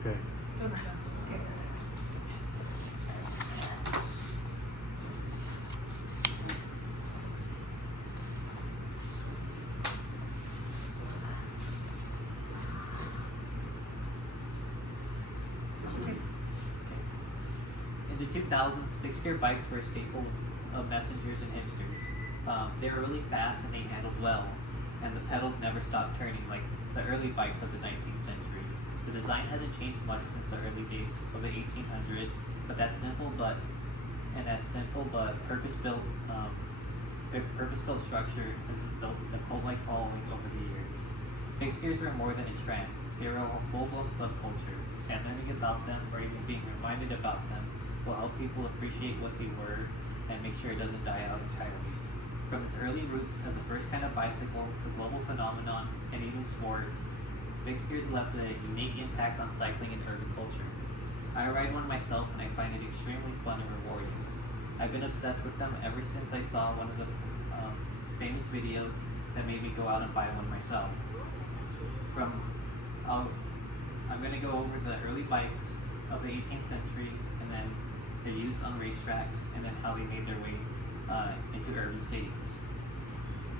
Okay. In the 2000s, fixed gear bikes were a staple of messengers and hipsters. They were really fast and they handled well, and the pedals never stopped turning like the early bikes of the 19th century. The design hasn't changed much since the early days of the 1800s, but that simple but purpose-built structure has built a cult-like following over the years. Fixed gears were more than a trend; they were a full-blown subculture, and learning about them or even being reminded about them will help people appreciate what they were and make sure it doesn't die out entirely. From its early roots as a first kind of bicycle to global phenomenon and even sport, fixed gears left a unique impact on cycling and urban culture. I ride one myself and I find it extremely fun and rewarding. I've been obsessed with them ever since I saw one of the famous videos that made me go out and buy one myself. I'm going to go over the early bikes of the 18th century and then their use on racetracks and then how they made their way into urban cities.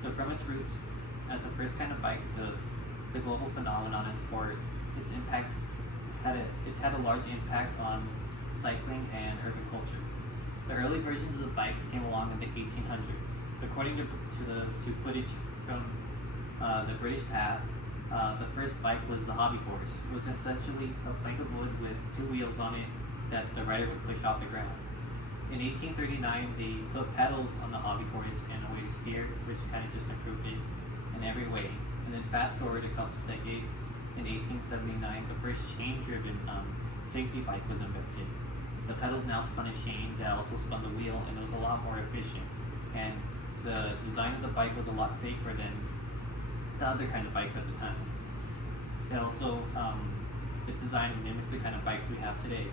So from its roots as the first kind of bike to global phenomenon in sport, its had a large impact on cycling and urban culture. The early versions of the bikes came along in the 1800s. According to footage from the British Path, the first bike was the hobby horse. It was essentially a plank of wood with two wheels on it that the rider would push off the ground. In 1839, they put pedals on the hobby horse and a way to steer, which kind of just improved it in every way. And then fast forward a couple decades, in 1879, the first chain-driven safety bike was invented. The pedals now spun a chain that also spun the wheel, and it was a lot more efficient. And the design of the bike was a lot safer than the other kind of bikes at the time. It also, its design mimics the kind of bikes we have today.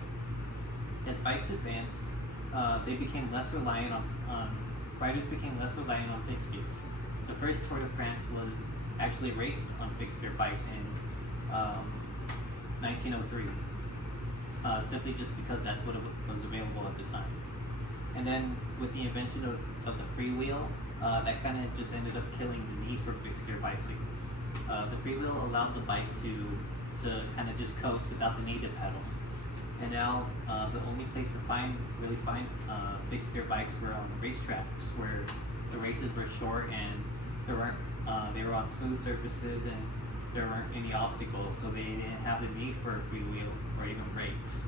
As bikes advanced, riders became less reliant on fixed gears. The first Tour de France was actually raced on fixed gear bikes in 1903, simply just because that's what was available at the time. And then with the invention of the freewheel, that kind of just ended up killing the need for fixed gear bicycles. The freewheel allowed the bike to kind of just coast without the need to pedal. And now the only place to really find fixed gear bikes were on the racetracks, where the races were short and they were on smooth surfaces and there weren't any obstacles, so they didn't have the need for a freewheel or even brakes.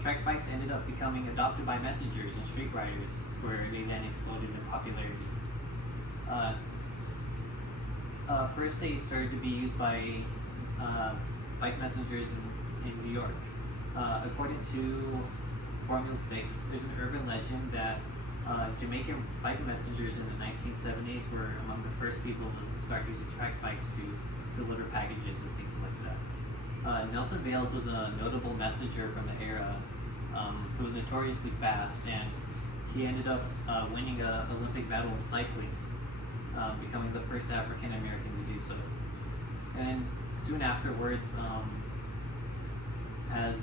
Track bikes ended up becoming adopted by messengers and street riders, where they then exploded in popularity. First, they started to be used by bike messengers in New York. According to Formula Fix, there's an urban legend that Jamaican bike messengers in the 1970s were among the first people to start using track bikes to deliver packages and things like that. Nelson Vales was a notable messenger from the era who was notoriously fast, and he ended up winning an Olympic medal in cycling, becoming the first African American to do so. And soon afterwards, as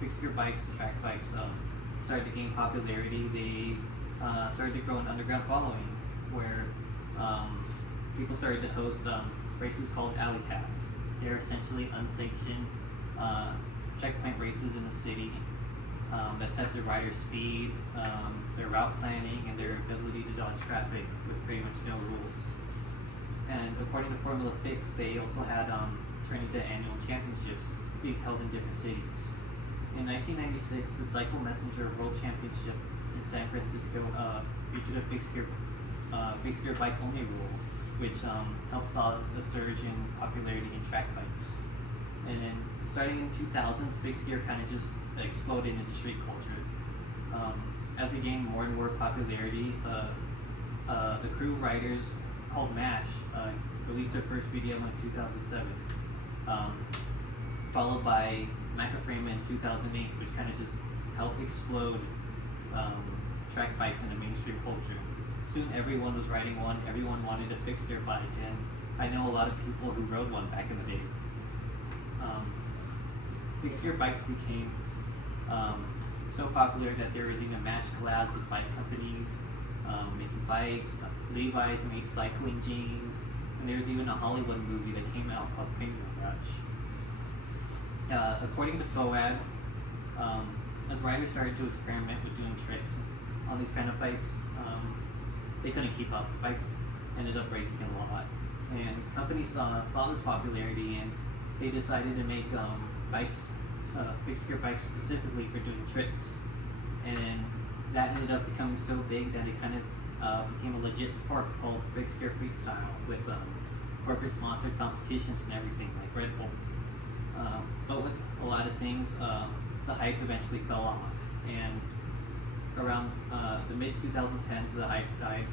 fixed gear bikes and track bikes started to gain popularity, they started to grow an underground following, where people started to host races called alley cats. They're essentially unsanctioned checkpoint races in the city that tested rider speed, their route planning, and their ability to dodge traffic with pretty much no rules. And according to Formula Fix, they also had turned into annual championships being held in different cities. In 1996, the Cycle Messenger World Championship in San Francisco featured a fixed gear bike only rule, which helped solve a surge in popularity in track bikes. And then starting in 2000s, fixed gear kind of just exploded into street culture. As it gained more and more popularity, the crew riders called MASH released their first video in 2007, followed by Macaframe in 2008, which kind of just helped explode track bikes into mainstream culture. Soon everyone was riding one, everyone wanted a fixed gear bike, and I know a lot of people who rode one back in the day. Fixed gear bikes became so popular that there was even match collabs with bike companies making bikes. Levi's made cycling jeans, and there's even a Hollywood movie that came out called Premium Rush. According to FOAD, as riders started to experiment with doing tricks on these kind of bikes, they couldn't keep up. The bikes ended up breaking a lot, and companies saw this popularity, and they decided to make bikes, fixed gear bikes specifically for doing tricks. And that ended up becoming so big that it kind of became a legit sport called fixed gear freestyle with corporate sponsored competitions and everything like Red Bull. But with a lot of things, the hype eventually fell off, and around the mid 2010s, the hype died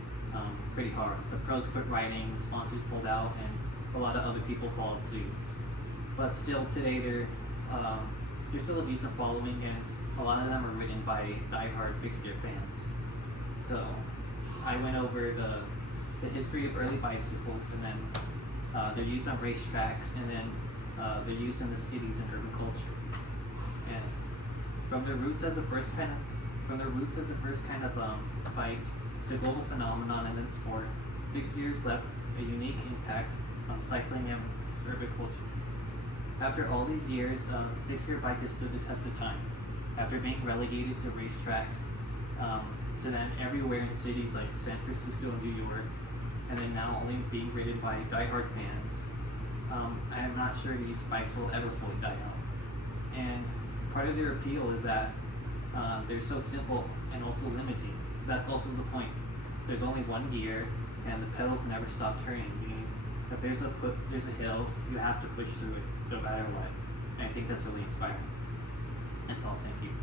pretty hard. The pros quit riding, the sponsors pulled out, and a lot of other people followed suit. But still, today there's still a decent following, and a lot of them are ridden by die-hard fixed gear fans. So I went over the history of early bicycles, and then their use on racetracks, and then their use in the cities and urban culture. And from their roots as a first kind of bike to global phenomenon and then sport, fixed gears left a unique impact on cycling and urban culture. After all these years, the fixed gear bike has stood the test of time. After being relegated to racetracks, to then everywhere in cities like San Francisco and New York, and then now only being ridden by diehard fans, I am not sure these bikes will ever fully die out. And part of their appeal is that they're so simple and also limiting. That's also the point. There's only one gear, and the pedals never stop turning. Meaning, if there's a hill, you have to push through it no matter what. And I think that's really inspiring. That's all. Thank you.